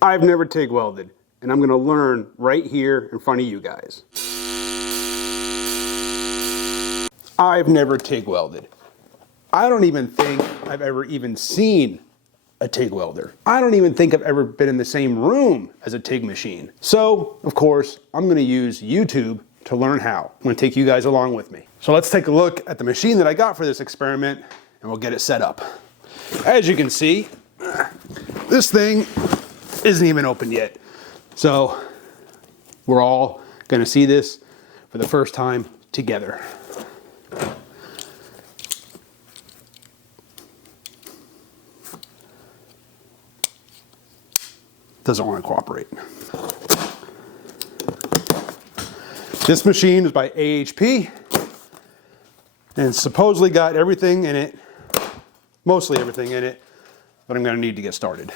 I've never TIG welded, and I'm gonna learn right here in front of you guys. I've never TIG welded. I don't even think I've ever even seen a TIG welder. I don't even think I've ever been in the same room as a TIG machine. So, of course, I'm gonna use YouTube to learn how. I'm gonna take you guys along with me. So let's take a look at the machine that I got for this experiment, and we'll get it set up. As you can see, this thing isn't even open yet. So we're all gonna see this for the first time together. Doesn't want to cooperate. This machine is by AHP and supposedly got everything in it, mostly everything in it, but I'm going to need to get started.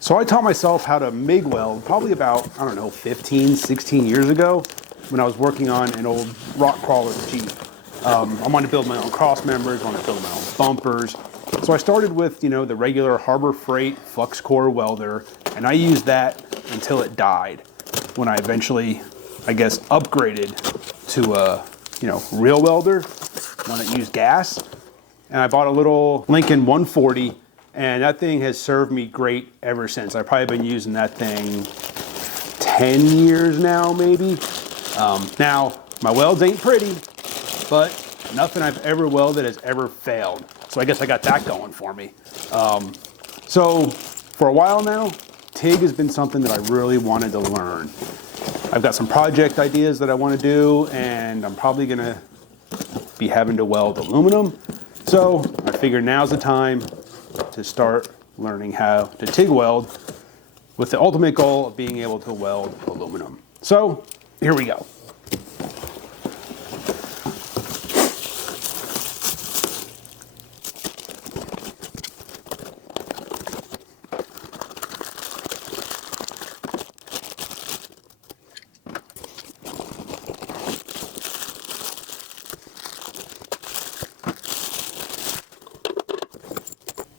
So I taught myself how to MIG weld probably about, I don't know, 15, 16 years ago when I was working on an old rock crawler Jeep. I wanted to build my own cross members, I wanted to build my own bumpers. So I started with, the regular Harbor Freight flux core welder, and I used that until it died. When I eventually, I guess, upgraded to a, real welder, one that used gas. And I bought a little Lincoln 140. And that thing has served me great ever since. I've probably been using that thing 10 years now, maybe. Now, my welds ain't pretty, but nothing I've ever welded has ever failed. So I guess I got that going for me. So for a while now, TIG has been something that I really wanted to learn. I've got some project ideas that I want to do, and I'm probably gonna be having to weld aluminum. So I figured now's the time to start learning how to TIG weld with the ultimate goal of being able to weld aluminum. So here we go.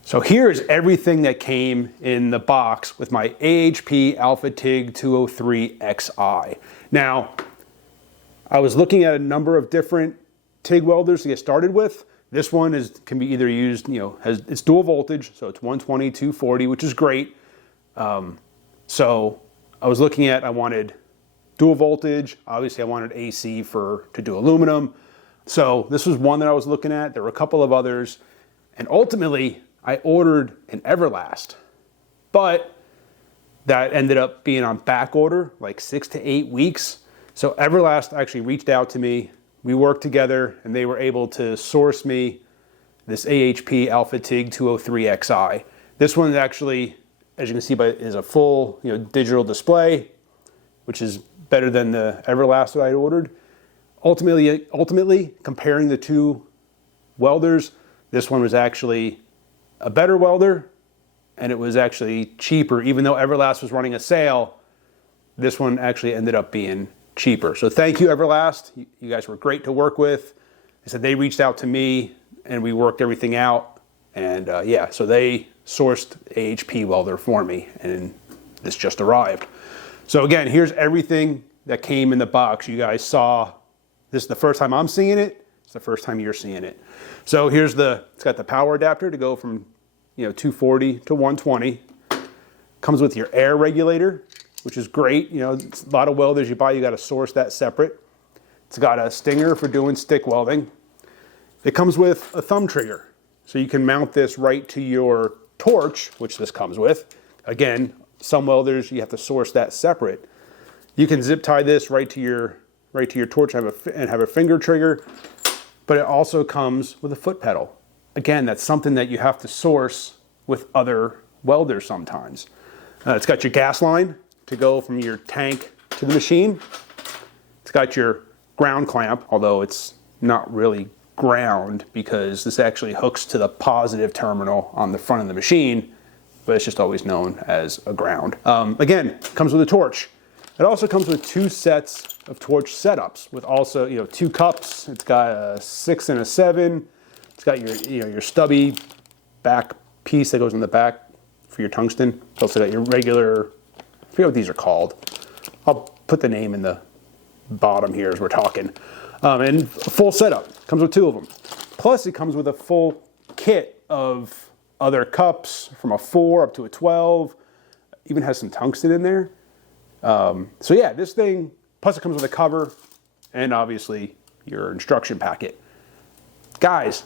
So here's everything that came in the box with my AHP Alpha TIG 203XI. Now, I was looking at a number of different TIG welders to get started with. This one can be either used, it's dual voltage, so it's 120, 240, which is great. So I was looking at, I wanted dual voltage. Obviously, I wanted AC to do aluminum. So this was one that I was looking at. There were a couple of others, and ultimately, I ordered an Everlast, but that ended up being on back order, like 6 to 8 weeks. So Everlast actually reached out to me. We worked together, and they were able to source me this AHP Alpha TIG 203XI. This one actually, as you can see, is a full digital display, which is better than the Everlast that I ordered. Ultimately, comparing the two welders, this one was actually a better welder, and it was actually cheaper. Even though Everlast was running a sale, this one actually ended up being cheaper. So thank you, Everlast. You guys were great to work with. They said they reached out to me and we worked everything out. And so they sourced AHP welder for me, and this just arrived. So again, here's everything that came in the box. You guys saw, this is the first time I'm seeing it. It's the first time you're seeing it. So here's it's got the power adapter to go from 240 to 120. Comes with your air regulator, which is great. It's a lot of welders you buy, you got to source that separate. It's got a stinger for doing stick welding. It comes with a thumb trigger, so you can mount this right to your torch, which this comes with. Again, some welders you have to source that separate. You can zip tie this right to your torch and have a finger trigger. But it also comes with a foot pedal. Again, that's something that you have to source with other welders sometimes. It's got your gas line to go from your tank to the machine. It's got your ground clamp, although it's not really ground because this actually hooks to the positive terminal on the front of the machine, but it's just always known as a ground. Again, comes with a torch. It also comes with 2 sets of torch setups with also, 2 cups. It's got a 6 and a 7. It's got your, your stubby back piece that goes in the back for your tungsten. It's also got your regular, I forget what these are called. I'll put the name in the bottom here as we're talking. And a full setup. Comes with 2 of them. Plus it comes with a full kit of other cups from a 4 up to a 12. Even has some tungsten in there. So yeah, this thing, plus it comes with a cover and obviously your instruction packet. Guys,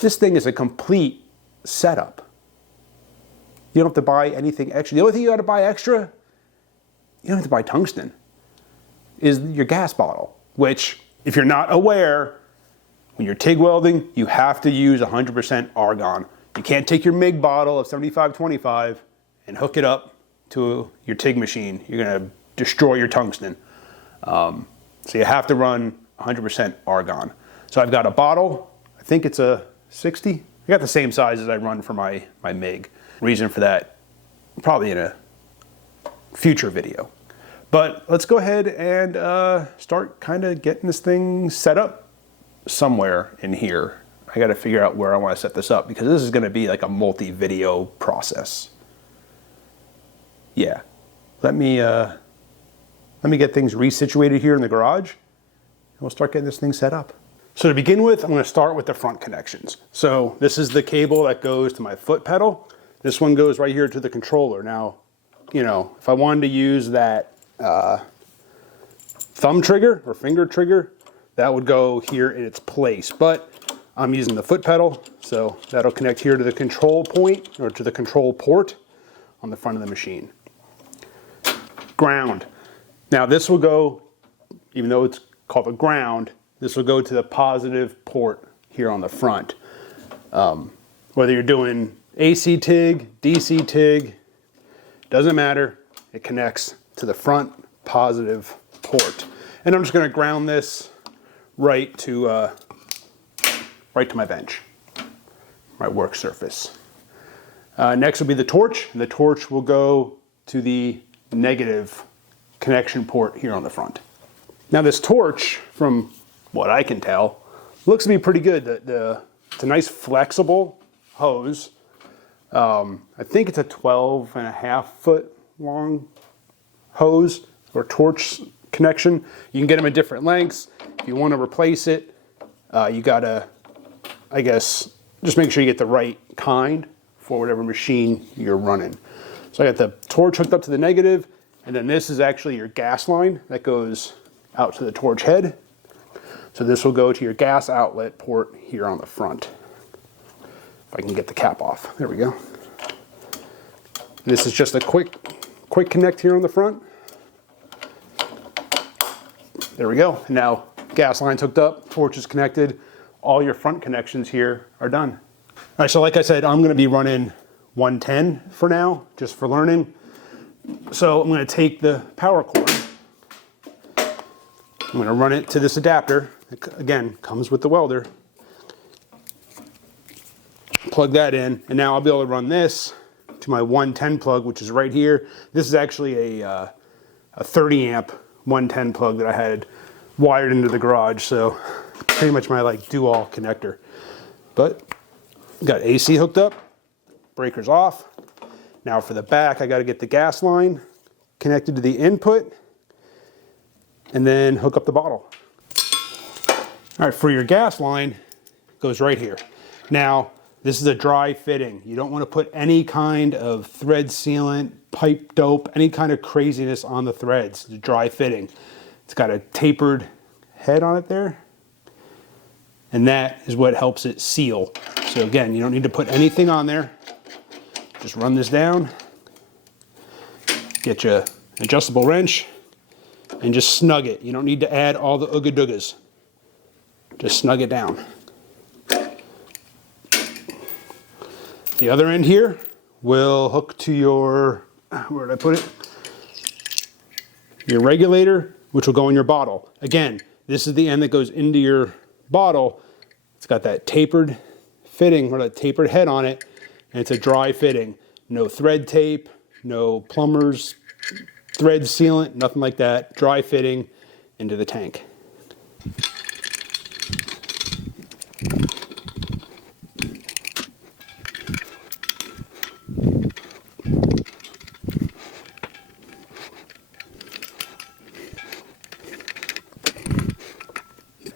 this thing is a complete setup. You don't have to buy anything extra. The only thing you got to buy extra, you don't have to buy tungsten, is your gas bottle, which if you're not aware, when you're TIG welding, you have to use 100% argon. You can't take your MIG bottle of 7525 and hook it up to your TIG machine. You're gonna destroy your tungsten. So you have to run 100% argon. So I've got a bottle, I think it's a 60. I got the same size as I run for my MIG. Reason for that, probably in a future video. But let's go ahead and start kind of getting this thing set up somewhere in here. I gotta figure out where I wanna set this up because this is gonna be like a multi-video process. Yeah, let me get things resituated here in the garage and we'll start getting this thing set up. So to begin with, I'm going to start with the front connections. So this is the cable that goes to my foot pedal. This one goes right here to the controller. Now, if I wanted to use that thumb trigger or finger trigger, that would go here in its place. But I'm using the foot pedal, so that'll connect here to the control point or to the control port on the front of the machine. Ground. Now this will go, even though it's called a ground, this will go to the positive port here on the front. Whether you're doing AC TIG, DC TIG, doesn't matter. It connects to the front positive port. And I'm just going to ground this right to my bench, my work surface. Next will be the torch. And the torch will go to the negative connection port here on the front. Now this torch, from what I can tell, looks to be pretty good. It's a nice flexible hose. I think it's a 12.5 foot long hose or torch connection. You can get them at different lengths. If you want to replace it, you gotta, I guess, just make sure you get the right kind for whatever machine you're running. So I got the torch hooked up to the negative, and then this is actually your gas line that goes out to the torch head. So this will go to your gas outlet port here on the front. If I can get the cap off. There we go. This is just a quick connect here on the front. There we go. And now gas line's hooked up, torch is connected. All your front connections here are done. All right, so like I said, I'm gonna be running 110 for now, just for learning. So I'm going to take the power cord, I'm going to run it to this adapter. It, again, comes with the welder. Plug that in, and now I'll be able to run this to my 110 plug, which is right here. This is actually a 30 amp 110 plug that I had wired into the garage, so pretty much my like do-all connector. But got AC hooked up, breaker's off. Now for the back, I got to get the gas line connected to the input and then hook up the bottle. All right, for your gas line, it goes right here. Now, this is a dry fitting. You don't want to put any kind of thread sealant, pipe dope, any kind of craziness on the threads. It's a dry fitting. It's got a tapered head on it there, and that is what helps it seal. So again, you don't need to put anything on there. Just run this down, get your adjustable wrench, and just snug it. You don't need to add all the ooga doogas. Just snug it down. The other end here will hook to your where did I put it? Your regulator, which will go in your bottle. Again, this is the end that goes into your bottle. It's got that tapered fitting or that tapered head on it, and it's a dry fitting. No thread tape, no plumber's thread sealant, nothing like that. Dry fitting into the tank.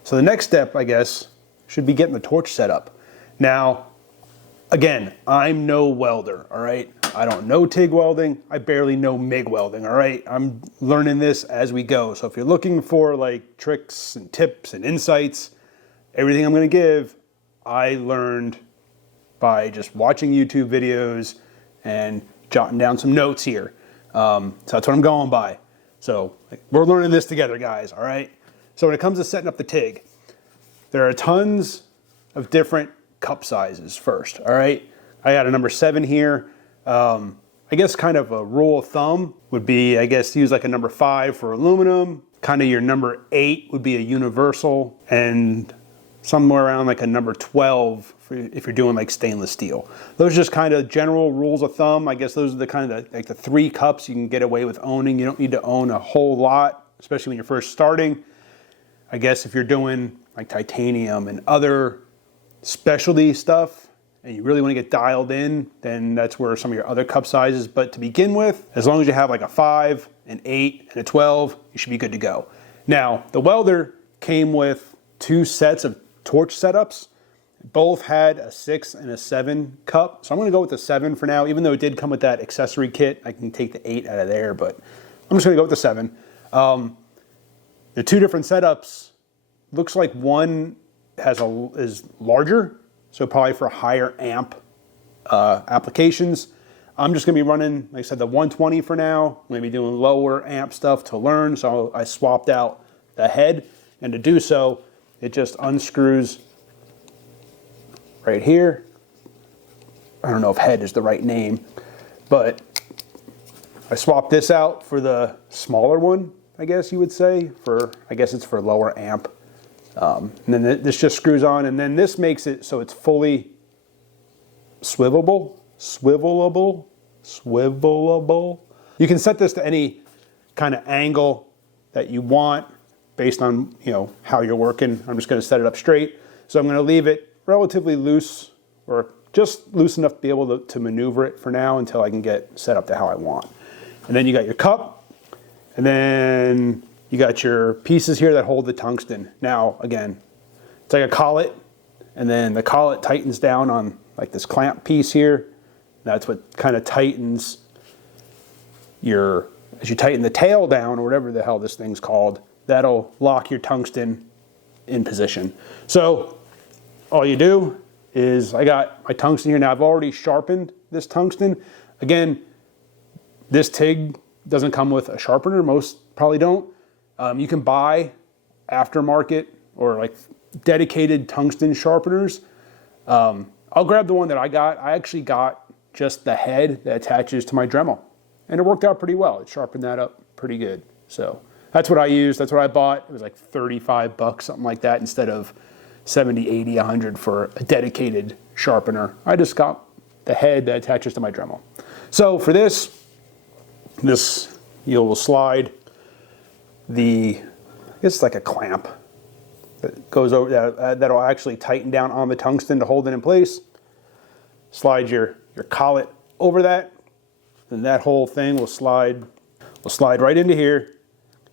So the next step, I guess, should be getting the torch set up. Now, again, I'm no welder, all right? I don't know TIG welding. I barely know MIG welding, all right? I'm learning this as we go. So if you're looking for like tricks and tips and insights, everything I'm gonna give, I learned by just watching YouTube videos and jotting down some notes here. So that's what I'm going by. So we're learning this together, guys, all right? So when it comes to setting up the TIG, there are tons of different cup sizes first, all right? I got a number 7 here. I guess kind of a rule of thumb would be, I guess, use like a number 5 for aluminum. Kind of your number 8 would be a universal, and somewhere around like a number 12 if you're doing like stainless steel. Those are just kind of general rules of thumb. I guess those are the kind of like the 3 cups you can get away with owning. You don't need to own a whole lot, especially when you're first starting. I guess if you're doing like titanium and other specialty stuff and you really want to get dialed in, then that's where some of your other cup sizes. But to begin with, as long as you have like a 5, an 8, and a 12, you should be good to go. Now, the welder came with 2 sets of torch setups. Both had a 6 and a 7 cup. So I'm going to go with the 7 for now, even though it did come with that accessory kit. I can take the 8 out of there, but I'm just going to go with the 7. The 2 different setups, looks like one is larger, so probably for higher amp applications. I'm just gonna be running, like I said, the 120 for now. I'm gonna be doing lower amp stuff to learn, so I swapped out the head, and to do so, it just unscrews right here. I don't know if head is the right name, but I swapped this out for the smaller one, I guess you would say, I guess it's for lower amp. And then this just screws on, and then this makes it so it's fully swivelable. You can set this to any kind of angle that you want based on, you know, how you're working. I'm just going to set it up straight. So I'm going to leave it relatively loose, or just loose enough to be able to maneuver it for now until I can get set up to how I want. And then you got your cup. And then you got your pieces here that hold the tungsten. Now, again, it's like a collet, and then the collet tightens down on like this clamp piece here. That's what kind of tightens as you tighten the tail down, or whatever the hell this thing's called, that'll lock your tungsten in position. So all you do is, I got my tungsten here. Now I've already sharpened this tungsten. Again, this TIG doesn't come with a sharpener. Most probably don't. You can buy aftermarket or like dedicated tungsten sharpeners. I'll grab the one that I got. I actually got just the head that attaches to my Dremel, and it worked out pretty well. It sharpened that up pretty good. So that's what I used. That's what I bought. It was like 35 bucks, something like that, instead of 70, 80, 100 for a dedicated sharpener. I just got the head that attaches to my Dremel. So for this you will slide I guess it's like a clamp that goes over that'll actually tighten down on the tungsten to hold it in place. Slide your collet over that, and that whole thing will slide right into here,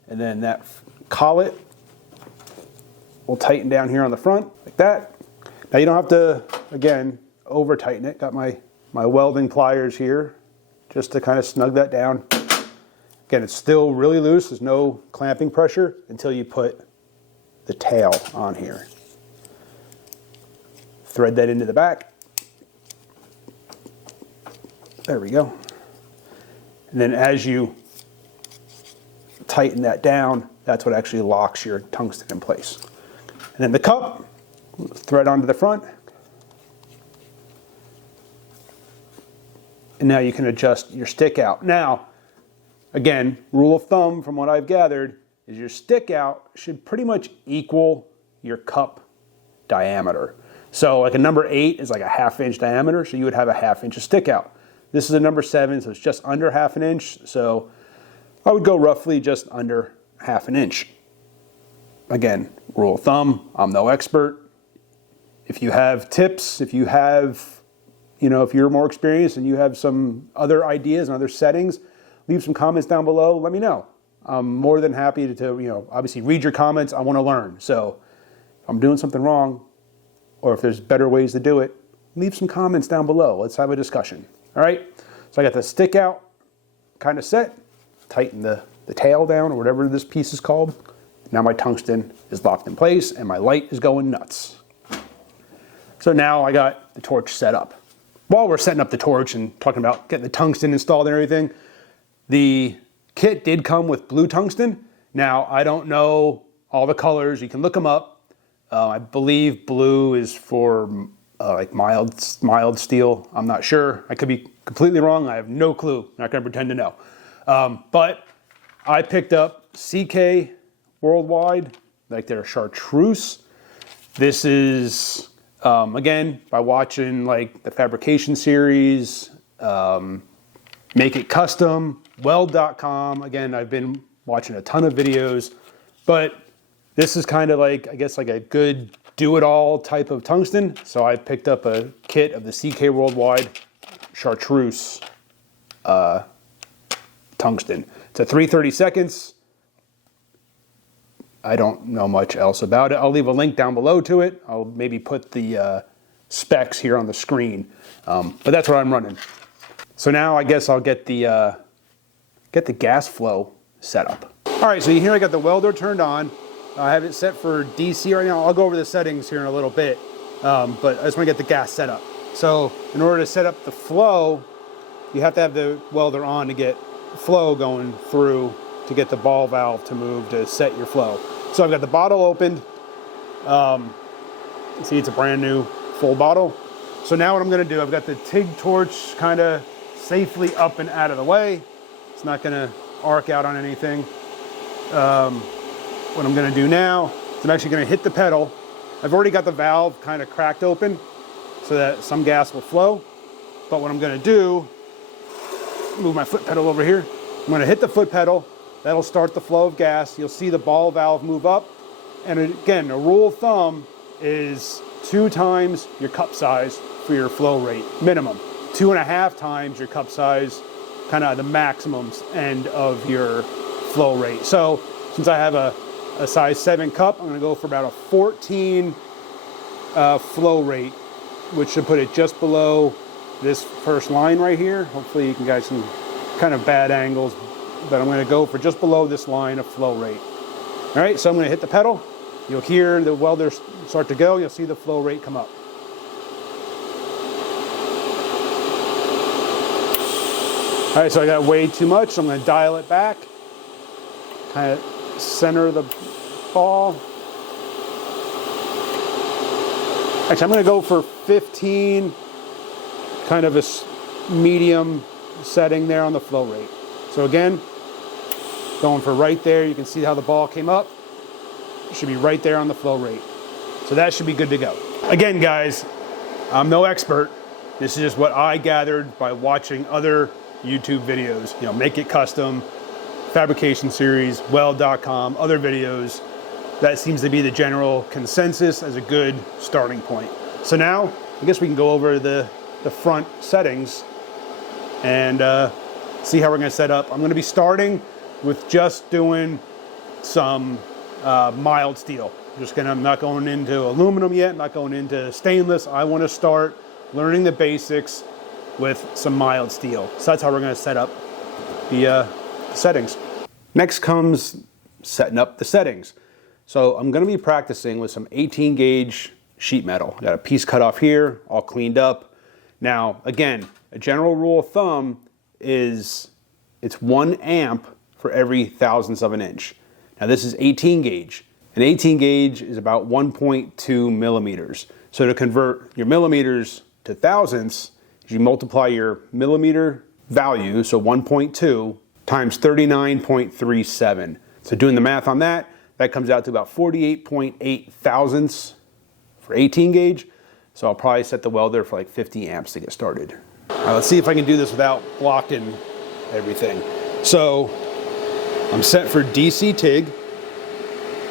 and then that collet will tighten down here on the front like that. Now you don't have to, again, over tighten it. Got my welding pliers here just to kind of snug that down. Again, it's still really loose. There's no clamping pressure until you put the tail on here. Thread that into the back. There we go. And then as you tighten that down, that's what actually locks your tungsten in place. And then the cup, thread onto the front. And now you can adjust your stick out. Now, again, rule of thumb from what I've gathered is your stick out should pretty much equal your cup diameter. So like a number 8 is like a 1/2 inch diameter, so you would have a 1/2 inch of stick out. This is a number 7, so it's just under 1/2 inch. So I would go roughly just under 1/2 inch. Again, rule of thumb, I'm no expert. If you have tips, if you have, if you're more experienced and you have some other ideas and other settings, leave some comments down below. Let me know. I'm more than happy to obviously read your comments. I want to learn. So if I'm doing something wrong, or if there's better ways to do it, leave some comments down below. Let's have a discussion. All right. So I got the stick out kind of set, tighten the tail down or whatever this piece is called. Now my tungsten is locked in place and my light is going nuts. So now I got the torch set up. While we're setting up the torch and talking about getting the tungsten installed and everything, the kit did come with blue tungsten. Now I don't know all the colors. You can look them up. I believe blue is for like mild steel. I'm not sure. I could be completely wrong. I have no clue. Not going to pretend to know. But I picked up CK Worldwide, like their chartreuse. This is, again, by watching like the fabrication series, Make It Custom, weld.com. Again, I've been watching a ton of videos, but this is kind of like, I guess, like a good do-it-all type of tungsten. So I picked up a kit of the CK Worldwide chartreuse tungsten. It's a 3/32. I don't know much else about it. I'll leave a link down below to it. I'll maybe put the specs here on the screen, but that's what I'm running. So now I guess I'll get the gas flow set up. All right, so here I got the welder turned on. I have it set for DC right now. I'll go over the settings here in a little bit, but I just want to get the gas set up. So in order to set up the flow, you have to have the welder on to get flow going through, to get the ball valve to move to set your flow. So I've got the bottle opened. See, it's a brand new full bottle. So now what I'm going to do, I've got the TIG torch kind of safely up and out of the way. It's not going to arc out on anything. What I'm going to do now is I'm actually going to hit the pedal. I've already got the valve kind of cracked open so that some gas will flow. But what I'm going to do, move my foot pedal over here. I'm going to hit the foot pedal. That'll start the flow of gas. You'll see the ball valve move up. And again, a rule of thumb is 2 times your cup size for your flow rate, minimum. 2.5 times your cup size, kind of the maximum end of your flow rate. So since I have a size 7 cup, I'm going to go for about a 14 flow rate, which should put it just below this first line right here. Hopefully you guys can kind of bad angles, but I'm going to go for just below this line of flow rate. All right, so I'm going to hit the pedal. You'll hear the welder start to go. You'll see the flow rate come up. All right, so I got way too much, so I'm going to dial it back. Kind of center the ball. Actually, I'm going to go for 15, kind of a medium setting there on the flow rate. So again, going for right there. You can see how the ball came up. It should be right there on the flow rate. So that should be good to go. Again, guys, I'm no expert. This is just what I gathered by watching other YouTube videos. Make It Custom, fabrication series, weld.com, other videos. That seems to be the general consensus as a good starting point. So now, I guess we can go over the front settings and see how we're going to set up. I'm going to be starting with just doing some mild steel. I'm not going into aluminum yet, not going into stainless. I want to start learning the basics with some mild steel. So that's how we're going to set up the settings. Next comes setting up the settings. So I'm going to be practicing with some 18 gauge sheet metal. Got a piece cut off here, all cleaned up. Now, again, a general rule of thumb is it's 1 amp for every thousandths of an inch. Now this is 18 gauge. An 18 gauge is about 1.2 millimeters. So to convert your millimeters to thousandths, You multiply your millimeter value, so 1.2 times 39.37. So doing the math on that, that comes out to about 48.8 thousandths for 18 gauge. So I'll probably set the welder for like 50 amps to get started. All right, let's see if I can do this without blocking everything. So I'm set for DC TIG,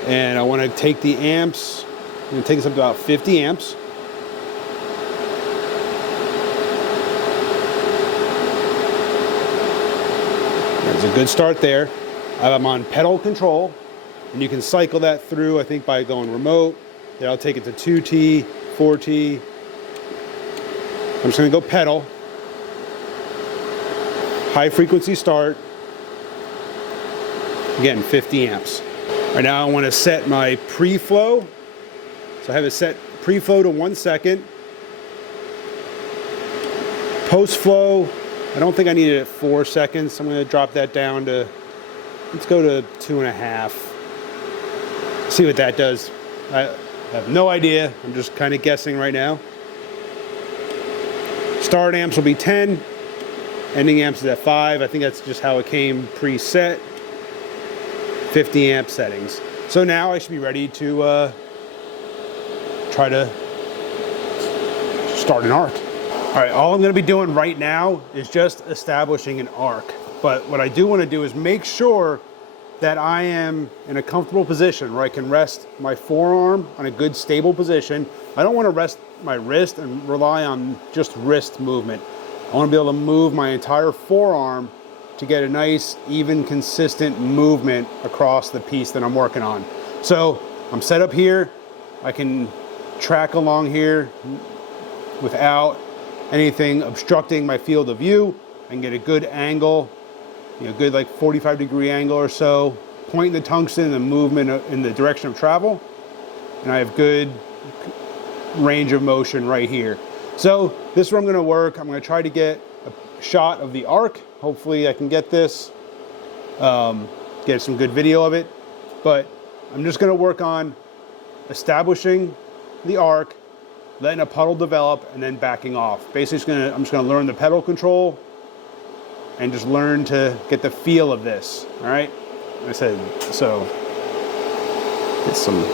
and I want to take the amps. I'm going to take this up to about 50 amps. That's a good start there. I'm on pedal control, and you can cycle that through, I think, by going remote. Then I'll take it to 2T, 4T. I'm just going to go pedal. High frequency start. Again, 50 amps. Right now I want to set my pre-flow. So I have it set pre-flow to 1 second. Post-flow, I don't think I need it at 4 seconds. I'm going to drop that down to, let's go to 2.5. See what that does. I have no idea. I'm just kind of guessing right now. Start amps will be 10. Ending amps is at 5. I think that's just how it came preset. 50 amp settings. So now I should be ready to try to start an arc. All right, all I'm going to be doing right now is just establishing an arc. But what I do want to do is make sure that I am in a comfortable position where I can rest my forearm on a good stable position. I don't want to rest my wrist and rely on just wrist movement. I want to be able to move my entire forearm to get a nice, even, consistent movement across the piece that I'm working on. So I'm set up here. I can track along here without anything obstructing my field of view. I can get a good angle, good like 45-degree angle or so, point the tungsten and movement in the direction of travel. And I have good range of motion right here. So this is where I'm going to work. I'm going to try to get a shot of the arc. Hopefully I can get this, get some good video of it. But I'm just going to work on establishing the arc, letting a puddle develop, and then backing off. Basically, I'm just going to learn the pedal control and just learn to get the feel of this. All right, like I said, so get some.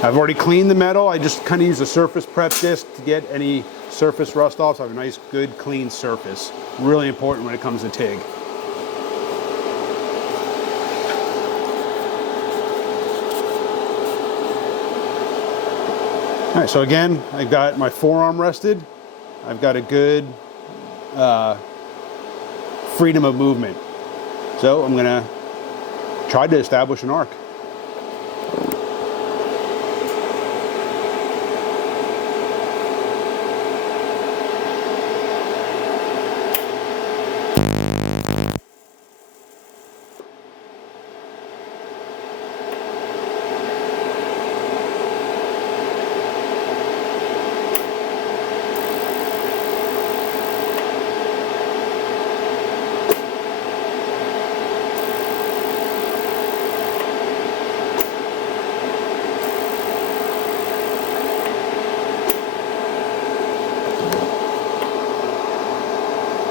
I've already cleaned the metal. I just kind of use a surface prep disc to get any surface rust off, so I have a nice, good, clean surface. Really important when it comes to TIG. All right, so again, I've got my forearm rested. I've got a good freedom of movement. So I'm gonna try to establish an arc.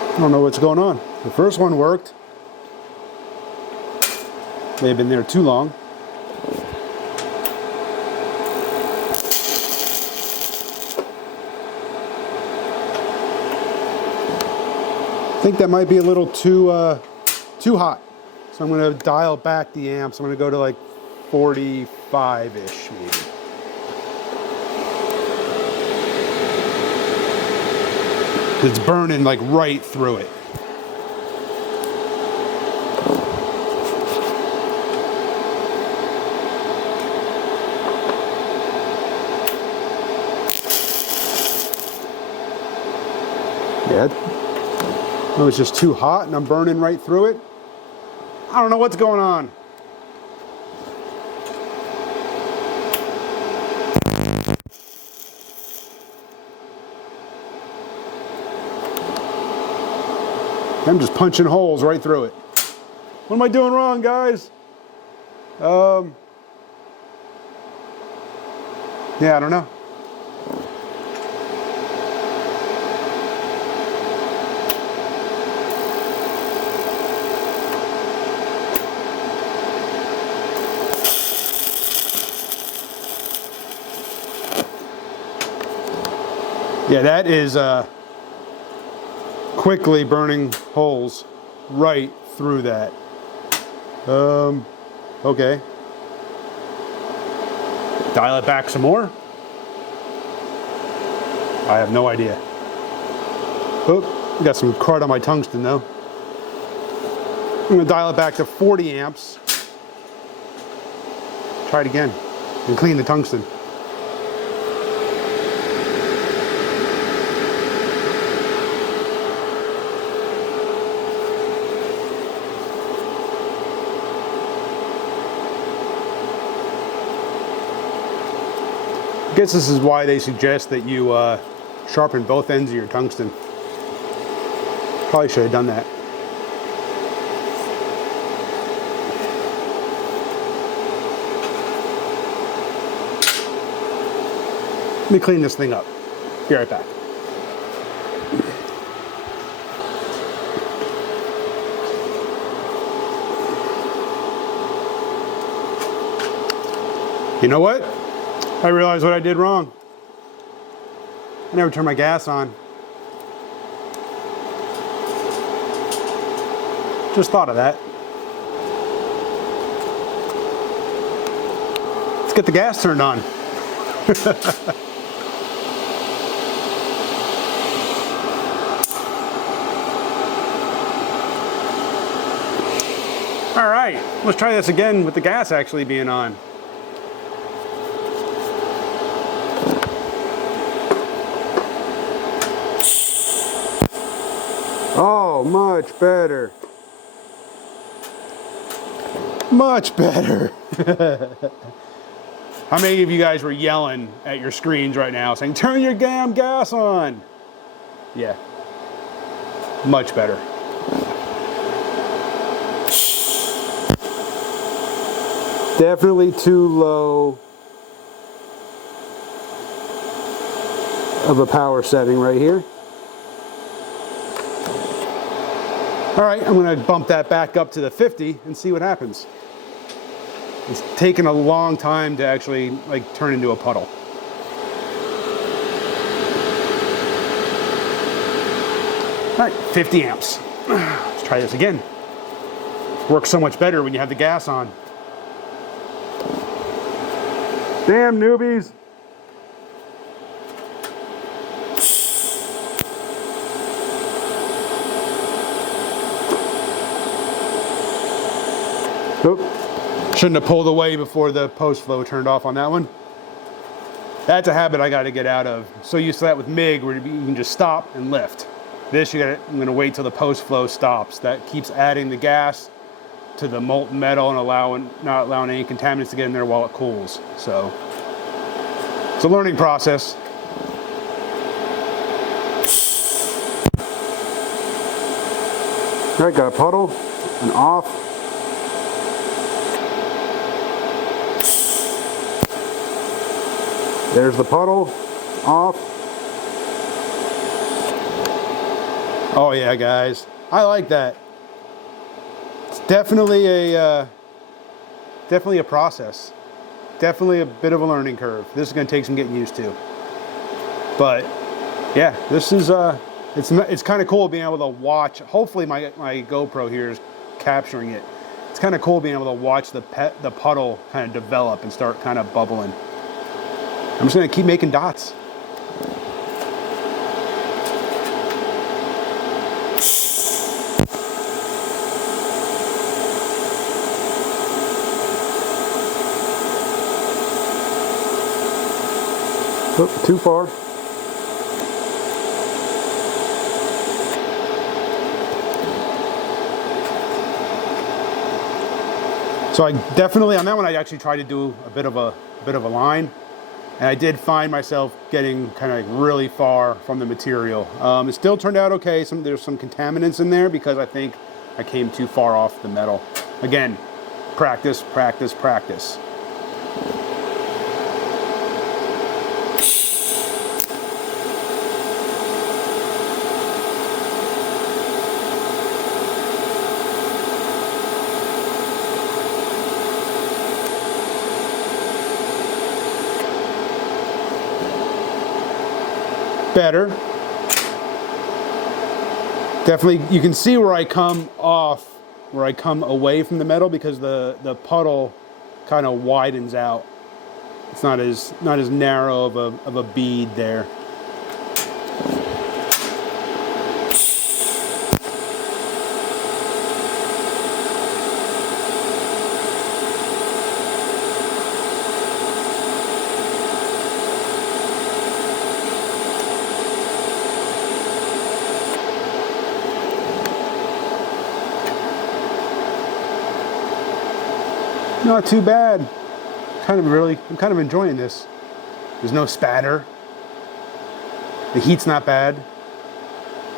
I don't know what's going on. The first one worked. May have been there too long. I think that might be a little too hot. So I'm going to dial back the amps. I'm going to go to like 45-ish maybe. It's burning like right through it. Yeah, it was just too hot and I'm burning right through it. I don't know what's going on. I'm just punching holes right through it. What am I doing wrong, guys? Yeah, I don't know. Yeah, that is quickly burning holes right through that. Okay. Dial it back some more. I have no idea. Oh, got some crud on my tungsten though. I'm gonna dial it back to 40 amps. Try it again and clean the tungsten. I guess this is why they suggest that you sharpen both ends of your tungsten. Probably should have done that. Let me clean this thing up. Be right back. You know what? I realized what I did wrong. I never turned my gas on. Just thought of that. Let's get the gas turned on. All right, let's try this again with the gas actually being on. Oh, much better. Much better. How many of you guys were yelling at your screens right now saying, turn your damn gas on? Yeah, much better. Definitely too low of a power setting right here. All right, I'm gonna bump that back up to the 50 and see what happens. It's taken a long time to actually like turn into a puddle. All right, 50 amps. Let's try this again. Works so much better when you have the gas on. Damn newbies. Oop. Shouldn't have pulled away before the post flow turned off on that one. That's a habit I got to get out of. So used to that with MIG where you can just stop and lift. This I'm going to wait till the post flow stops. That keeps adding the gas to the molten metal and not allowing any contaminants to get in there while it cools. So it's a learning process. All right, got a puddle and off. There's the puddle, off. Oh yeah, guys, I like that. It's definitely a process. Definitely a bit of a learning curve. This is going to take some getting used to. But yeah, this is it's kind of cool being able to watch. Hopefully my GoPro here is capturing it. It's kind of cool being able to watch the puddle kind of develop and start kind of bubbling. I'm just going to keep making dots. Oh, too far. So I definitely, on that one, I actually tried to do a bit of a line. And I did find myself getting kind of like really far from the material. It still turned out okay. There's some contaminants in there because I think I came too far off the metal. Again, practice, practice, practice. better. Definitely, you can see where I come off, where I come away from the metal, because the puddle kind of widens out. It's not as narrow of a bead there. Not too bad. I'm kind of enjoying this. There's no spatter. The heat's not bad.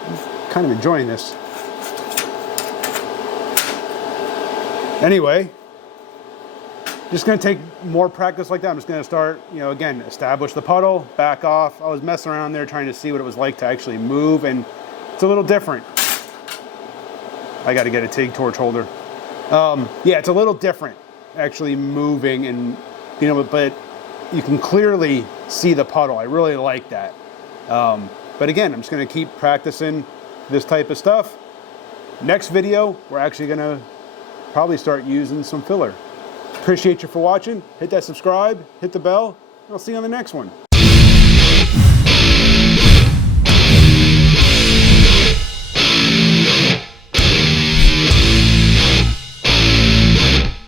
I'm kind of enjoying this. Anyway, just gonna take more practice like that. I'm just gonna start, again, establish the puddle, back off. I was messing around there trying to see what it was like to actually move, and it's a little different. I gotta get a TIG torch holder. Yeah, it's a little different actually moving, and but you can clearly see the puddle. I really like that. But again, I'm just going to keep practicing this type of stuff. Next video, we're actually going to probably start using some filler. Appreciate you for watching. Hit that subscribe, hit the bell, and I'll see you on the next one.